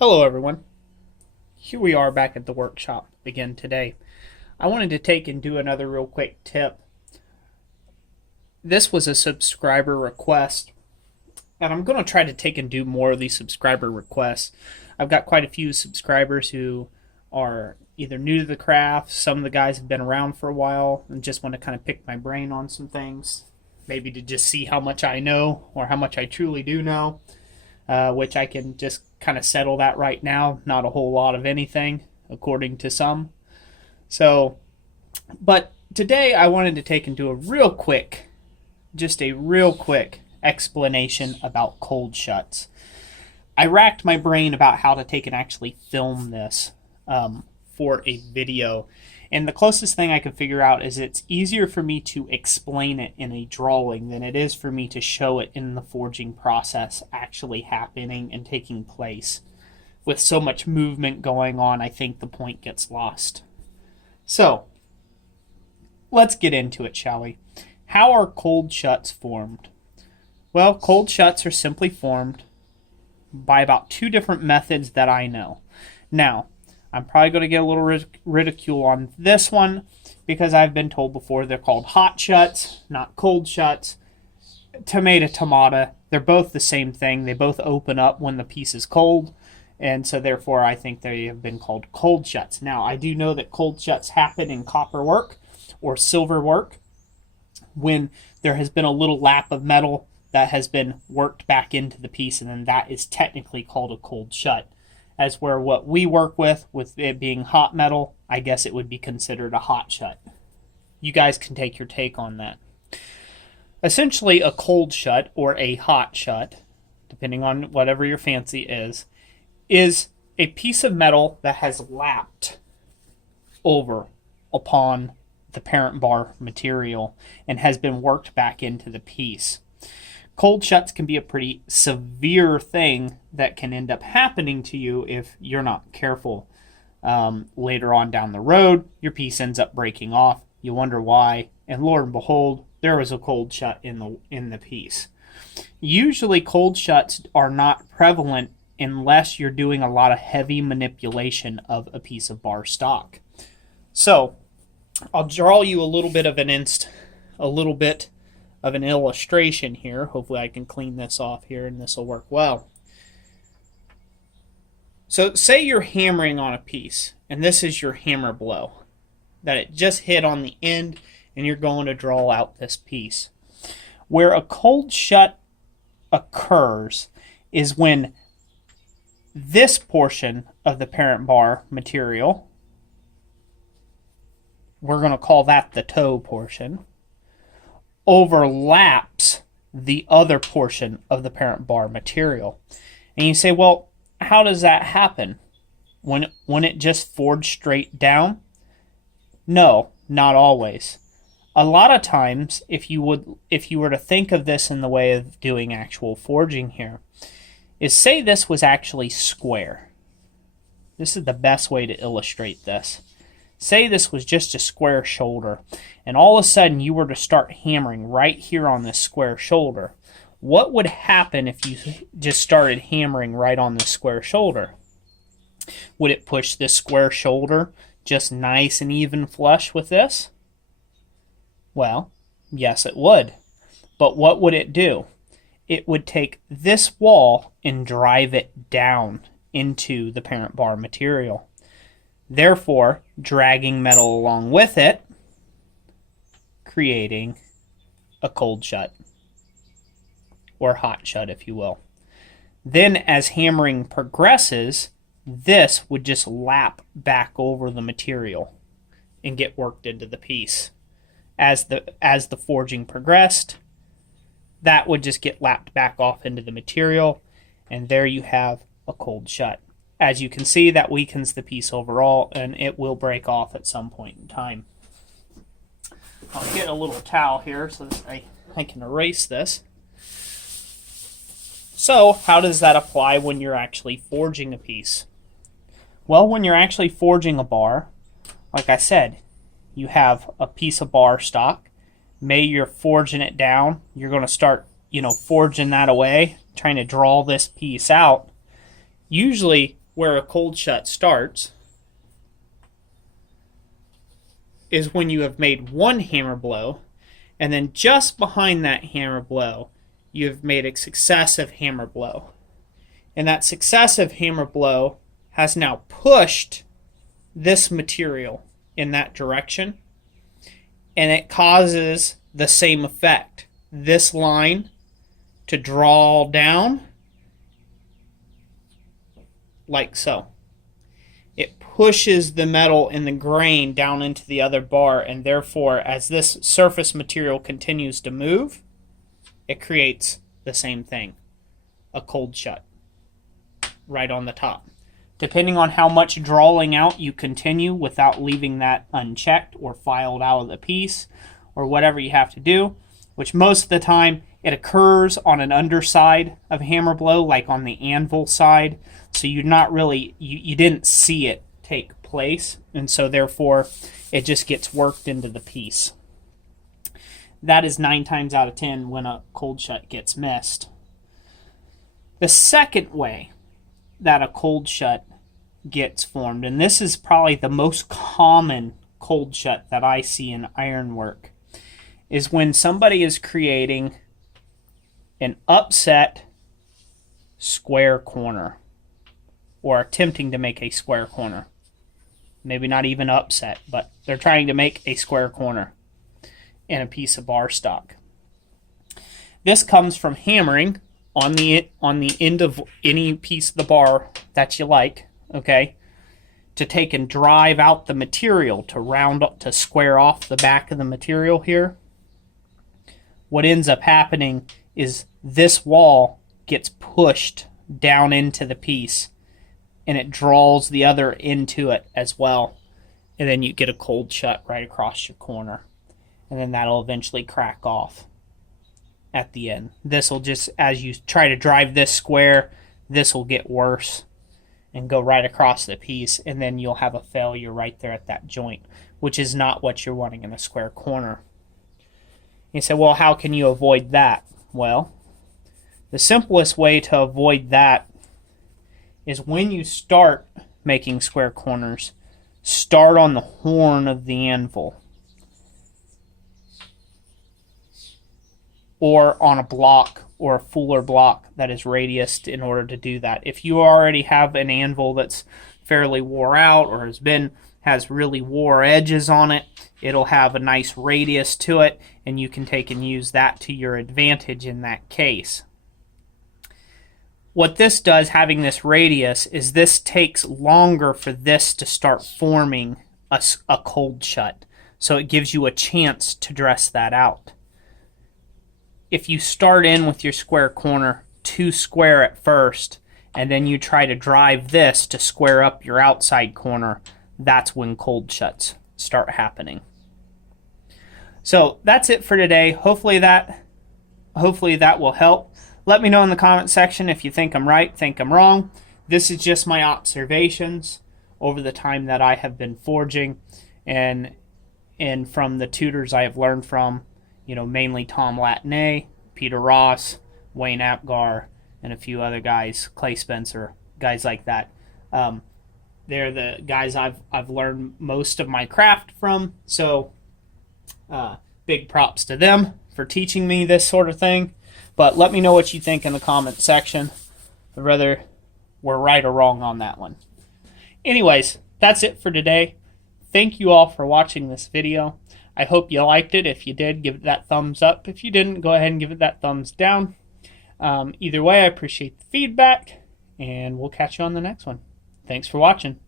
Hello everyone. Here we are back at the workshop again today. I wanted to take and do another real quick tip. This was a subscriber request, and I'm going to try to take and do more of these subscriber requests. I've got quite a few subscribers who are either new to the craft, some of the guys have been around for a while and just want to kind of pick my brain on some things, maybe to just see how much I know or how much I truly do know. Which I can just kind of settle that right now. Not a whole lot of anything, according to some. But today I wanted to take and do just a real quick explanation about cold shuts. I racked my brain about how to take and actually film this for a video. And the closest thing I could figure out is it's easier for me to explain it in a drawing than it is for me to show it in the forging process actually happening and taking place. With so much movement going on, I think the point gets lost. So, let's get into it, shall we? How are cold shuts formed? Well, cold shuts are simply formed by about two different methods that I know. Now, I'm probably going to get a little ridicule on this one because I've been told before they're called hot shuts, not cold shuts. Tomato. They're both the same thing. They both open up when the piece is cold, and so therefore I think they have been called cold shuts. Now, I do know that cold shuts happen in copper work or silver work when there has been a little lap of metal that has been worked back into the piece, and then that is technically called a cold shut. As where what we work with it being hot metal, I guess it would be considered a hot shut. You guys can take your take on that. Essentially, a cold shut or a hot shut, depending on whatever your fancy is a piece of metal that has lapped over upon the parent bar material and has been worked back into the piece. Cold shuts can be a pretty severe thing that can end up happening to you if you're not careful. Later on down the road, your piece ends up breaking off. You wonder why, and lo and behold, there was a cold shut in the piece. Usually, cold shuts are not prevalent unless you're doing a lot of heavy manipulation of a piece of bar stock. So, I'll draw you a little bit of an illustration here. Hopefully I can clean this off here and this will work well. So say you're hammering on a piece and this is your hammer blow that it just hit on the end and you're going to draw out this piece. Where a cold shut occurs is when this portion of the parent bar material, we're going to call that the toe portion, overlaps the other portion of the parent bar material. And you say, well, how does that happen? When it just forged straight down? No, not always. A lot of times, if you were to think of this in the way of doing actual forging here, is say this was actually square. This is the best way to illustrate this. Say this was just a square shoulder, and all of a sudden you were to start hammering right here on this square shoulder. What would happen if you just started hammering right on this square shoulder? Would it push this square shoulder just nice and even flush with this? Well, yes it would. But what would it do? It would take this wall and drive it down into the parent bar material. Therefore, dragging metal along with it, creating a cold shut, or hot shut, if you will. Then, as hammering progresses, this would just lap back over the material and get worked into the piece. As the forging progressed, that would just get lapped back off into the material, and there you have a cold shut. As you can see, that weakens the piece overall, and it will break off at some point in time. I'll get a little towel here so that I can erase this. So, how does that apply when you're actually forging a piece? Well, when you're actually forging a bar, like I said, you have a piece of bar stock. Maybe you're forging it down. You're going to start, forging that away, trying to draw this piece out. Usually, where a cold shut starts is when you have made one hammer blow, and then just behind that hammer blow, you have made a successive hammer blow. And that successive hammer blow has now pushed this material in that direction, and it causes the same effect. This line to draw down like so. It pushes the metal in the grain down into the other bar, and therefore as this surface material continues to move, it creates the same thing, a cold shut right on the top. Depending on how much drawing out you continue without leaving that unchecked or filed out of the piece or whatever you have to do, which most of the time it occurs on an underside of hammer blow, like on the anvil side, so you're not really, you didn't see it take place, and so therefore it just gets worked into the piece. That is 9 times out of 10 when a cold shut gets missed. The second way that a cold shut gets formed, and this is probably the most common cold shut that I see in ironwork, is when somebody is creating an upset square corner, or attempting to make a square corner. Maybe not even upset, but they're trying to make a square corner in a piece of bar stock. This comes from hammering on the end of any piece of the bar that you like, okay, to take and drive out the material, to round up, to square off the back of the material here. What ends up happening is this wall gets pushed down into the piece, and it draws the other into it as well, and then you get a cold shut right across your corner, and then that'll eventually crack off at the end. This will just, as you try to drive this square, this will get worse and go right across the piece, and then you'll have a failure right there at that joint, which is not what you're wanting in a square corner. You say, well, how can you avoid that? Well, the simplest way to avoid that is when you start making square corners, start on the horn of the anvil, or on a block or a fuller block that is radiused in order to do that. If you already have an anvil that's fairly wore out or has really wore edges on it, it'll have a nice radius to it, and you can take and use that to your advantage in that case. What this does, having this radius, is this takes longer for this to start forming a cold shut. So it gives you a chance to dress that out. If you start in with your square corner too square at first, and then you try to drive this to square up your outside corner, that's when cold shuts start happening. So that's it for today. Hopefully that will help. Let me know in the comment section if you think I'm right, think I'm wrong. This is just my observations over the time that I have been forging, and from the tutors I have learned from, mainly Tom Latané, Peter Ross, Wayne Apgar, and a few other guys, Clay Spencer, guys like that. They're the guys I've learned most of my craft from, so big props to them for teaching me this sort of thing. But let me know what you think in the comment section, whether we're right or wrong on that one. Anyways, that's it for today. Thank you all for watching this video. I hope you liked it. If you did, give it that thumbs up. If you didn't, go ahead and give it that thumbs down. Either way, I appreciate the feedback, and we'll catch you on the next one. Thanks for watching.